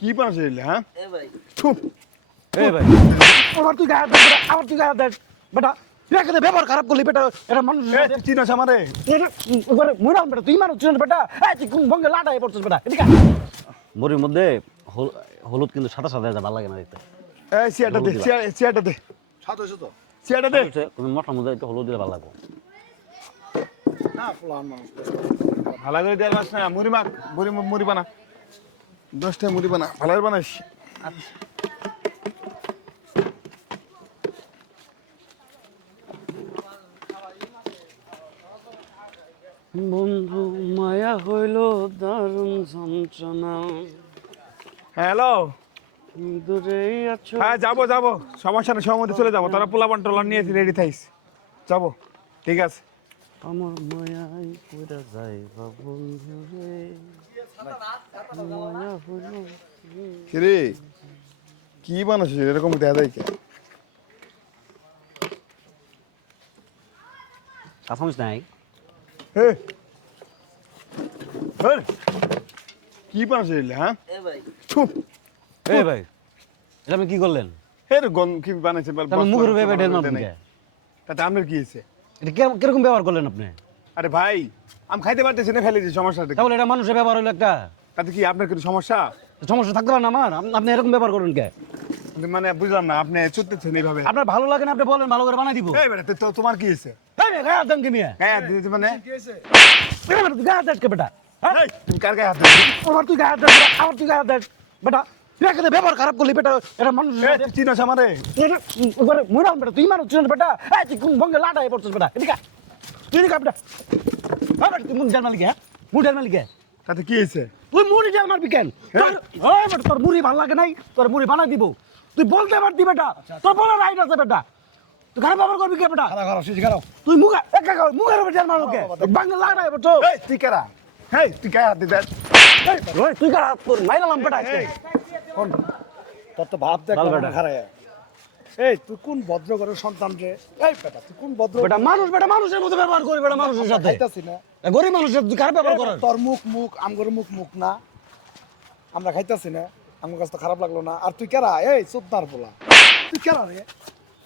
কি পারছিস হ্যাঁ? এ ভাই ভাই আবার তুই গায়ে দেখ আবার তুই গায়ে দেখ বেটা তুই এখানে ব্যবহার খারাপ করলি বেটা এটা মানুষ চিনস আমারে? মুরাম বেটা তুই মানুষ চিনিস বেটা এই তুই কোন ভঙ্গে লাটাই পড়ছিস বেটা এদিকে বড়ির মধ্যে হলুদ কিন্তু সাদা সাদা ভালো লাগে না দেখতে। এই চেয়ারটা দে, চেয়ারটা দে, সাত হয়েছে তো চেয়ারটা দে। তুমি মশলার মধ্যে একটু হলুদ দিলে ভালো লাগবে। না ফুলান মানুষ ভালো করে দেওয়ার মাস না, মুড়ি মাখ, মুড়ি বানা, 10টা মুড়ি বানা, ভালো করে বানাস। বন্ধু মায়া হইল দারুণ যন্ত্রণা, হ্যালো, দূরেই আছো। হ্যাঁ যাবো যাবো, সমস্যা নেই, সময় মধ্যে চলে যাবো। তোরা পোলাপান টোলান নিয়ে রেডি থাইস, যাবো, ঠিক আছে। আমার মায়াই কইরা যাইবা বন্ধু রে, মায়া হইল। কিরে কি বানাচ্ছিস এরকম দেখা যায় কে? কাঁচামরিচ নাই? কি বানাচ্ছিস হ্যাঁ? এ ভাই ভাই এটা আপনি কি করলেন? কি বানাইছে? তাহলে মুখের ভেবে ঢেল মারবেন কে? তাতে আপনার কি হয়েছে? এটা কিরকম ব্যবহার করলেন আপনি? আরে ভাই আমি খাইতে পারতেছি না, ফেলে দিচ্ছি, সমস্যাটা কি? তাহলে এটা মানুষের ব্যবহার হলো একটা? তাতে কি আপনার কোনো সমস্যা? সমস্যা থাকতে পারে না আমার? আপনি এরকম ব্যবহার করুন কে? মানে বুঝলাম না, আপনি চুটতেছেন এইভাবে। আপনার ভালো লাগে না আপনি বলেন, ভালো করে বানাই দিব। এই বেটা তোমার কি হয়েছে? গায়ে দেন কে মিয়া? হ্যাঁ দিদি মানে গায়ে দেখ বেটা এই, তুমি কার গায়ে হাত দিচ্ছ? আবার তুই গায়ে দেখ আবার তুই গায়ে দেখ বেটা তুই এখানে ব্যবহার খারাপ করলি বেটা এটা মানুষ চিনস আমারে? মুরাম বেটা তুই মানুষ চিনিস বেটা এই তুই কোন ভঙ্গে লাটাই পড়ছিস বেটা এদিকে তুই এদিকে বেটা তুই মুখ জাল মালিক হ্যাঁ মুখ জাল মালিক তাতে কি হয়েছে? তুই মুড়ি জাল মারবি কেন তোর মুড়ি ভালো লাগে নাই তোর মুড়ি বানাই দিব তুই বলতে পারতি বেটা তোর বলার রাইট আছে বেটা তুই খারাপ ব্যবহার করবি কে বেটা তুই মুখে মুখের উপর জাল মারো কে বাংলা লাটাই পড়ছো এই তুই কারা? হেই তুই গায়ে হাত দিতে? তুই কারা তোর মাইলাম বেটা তোর তো ভাব দেখ ভালো কেমন বেটা। খারাপ। এই তুই কোন ভদ্র ঘরের সন্তান রে? এই বেটা তুই কোন ভদ্র বেটা মানুষের মতো ব্যবহার করি বেটা মানুষের সাথে খাইতাছি না? গরিব মানুষের তুই খারাপ ব্যবহার করার তোর মুখ আমগর মুখ না, আমরা খাইতাছি না, আমার কাছে তো খারাপ লাগলো না। আর তুই কেরা? এই চোদ্দার পোলা তুই কেরা রে?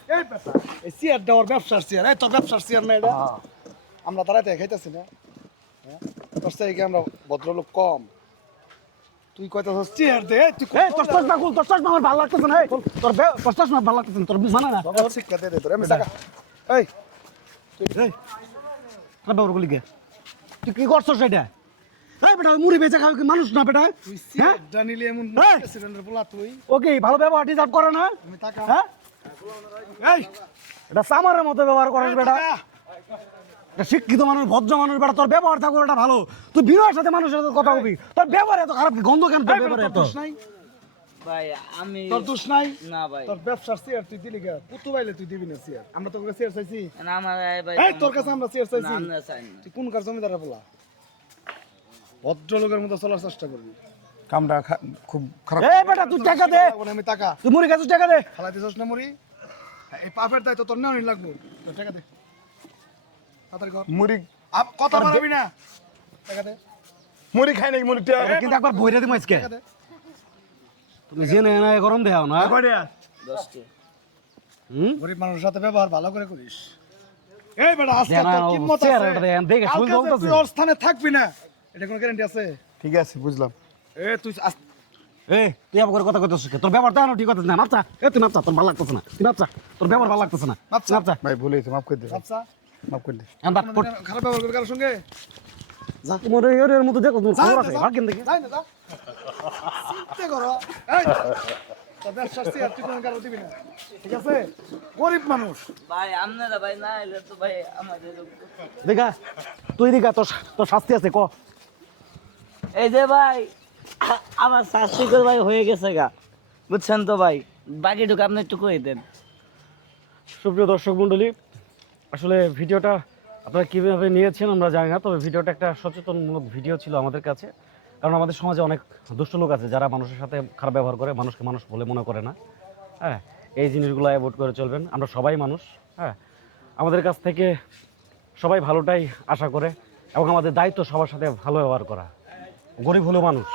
এই বেটা এই চেয়ার দেওয়ার ব্যবসার চেয়ার, এই তোর ব্যবসার চেয়ার না এটা? আমরা দাঁড়াইতে খাইতাছি না? হ্যাঁ তোর থেকে আমরা ভদ্রলোক কম? তুই কইতাছস চেয়ার দে, এই তুই এই তোর চশমা খুল তোর চশমা আমার ভালো লাগতেছে না এই তোর চশমা ভালো লাগতেছে না তোর মানে না বাবা শিক্ষা দে তোর আমি টাকা। এই খারাপ ব্যবহার করলি কে তুই কি করছস সেটা এই বেটা ওই মুড়ি বেচে খাবে কি মানুষ না বেটা তুই হ্যাঁ চেয়ার জানিলে এমন এই! প্রেসিডেন্টের পোলা তুই? ওকে ভালো ব্যবহার ডিজার্ভ করে না আমি টাকা হ্যাঁ এই এটা সামারের মতো ব্যবহার করিস বেটা টাকা। এটা শিক্ষিত মানুষ ভদ্র মানুষ বেটা তোর ব্যবহার থাকবে এটা ভালো তুই বিনয়ের সাথে মানুষের সাথে কথা বলবি তোর ব্যবহার এত খারাপ কি গন্ধ কেন তোর এই বেটা, ব্যবহার তোর এত দোষ নাই? ভাই আমি তোর দোষ নাই? না ভাই তোর ব্যবসার চেয়ার তুই দিলি গা, পুতু বাইলে তুই দিবি না চেয়ার। আমরা তোর কাছে চেয়ার চাইছি? না আমার ভাই এই তোর কাছে আমরা চেয়ার না চাইছি? আমরা চাই না তুই কোন কার জমিদারের বলা? ভদ্রলোকের মতো চলার চেষ্টা করবি। কামটা খুব খারাপ। এই বেটা তুই টাকা দে আমি টাকা তুই মুড়ি খাচ্ছিস টাকা দে খালাই দিছস না মুড়ি? এই পাপের দায়িত্ব তোর নেওয়ানি লাগবো। তোর টাকা দে, তাড়াতাড়ি কর। মুড়ি কথা বলবি না, টাকা দে, মুড়ি খাই নাকি? মুড়িটা কিন্তু একবার বইরে দিম আজকে টাকা দে। তুমি জেনে না গরম দেও না কয়টা? 10টি গরিব মানুষের সাথে ব্যবহার ভালো করে করিস। এই বেটা আজকে দেনা তোর কিম্মত চেয়ার আছে, এটা দেন দেখে শুই কালকে যে বলতাছে তুই ওর স্থানে থাকবি না, এটা কোনো গ্যারান্টি আছে? ঠিক আছে বুঝলাম। তুই এই তুই আবার কথা কইতেছিস তোর ব্যবহার তো ঠিক কথা না মাপচা তুই মাপচা তোর ভালো লাগতেছে না তুই মাপচা তোর ব্যবহার ভালো লাগতেছে না মাপচা। মাপচা ভাই ভুলে গেছি, মাফ করে দে, আচ্ছা মাফ করে দে। আমরা খারাপ ব্যবহার করবি কারোর সঙ্গে? তোমার এর মতো দেখো তুমি খবর আছে ভাগ দেখে যাই না, যা। চিন্তা করো। এই, তোর ব্যবসার চেয়ার তুই কোনো কারো দিবি না, ঠিক আছে? গরিব মানুষ। ভাই আপনারা ভাই না এলে তো ভাই আমাদের দেখা তুই দেখা তোর শাস্তি আছে ক এই যে ভাই আমার শাস্তি করে ভাই হয়ে গেছে গা বুঝছেন তো ভাই বাকিটুকু আপনি একটু কই দেন সুপ্রিয় দর্শক মণ্ডলী আসলে ভিডিওটা আপনারা কীভাবে নিয়েছেন আমরা জানি না তবে ভিডিওটা একটা সচেতনমূলক ভিডিও ছিল আমাদের কাছে কারণ আমাদের সমাজে অনেক দুষ্ট লোক আছে যারা মানুষের সাথে খারাপ ব্যবহার করে মানুষকে মানুষ বলে মনে করে না হ্যাঁ এই জিনিসগুলো অ্যাভয়েড করে চলবেন আমরা সবাই মানুষ হ্যাঁ আমাদের কাছ থেকে সবাই ভালোটাই আশা করে এবং আমাদের দায়িত্ব সবার সাথে ভালো ব্যবহার করা, গরিব হলেও মানুষ।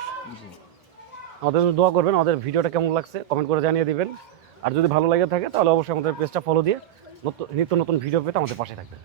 আমাদের জন্য দোয়া করবেন। আমাদের ভিডিওটা কেমন লাগছে কমেন্ট করে জানিয়ে দিবেন। আর যদি ভালো লাগে থাকে তাহলে অবশ্যই আমাদের পেজটা ফলো দিয়ে নিত্য নতুন ভিডিও পেতে আমাদের পাশে থাকবেন।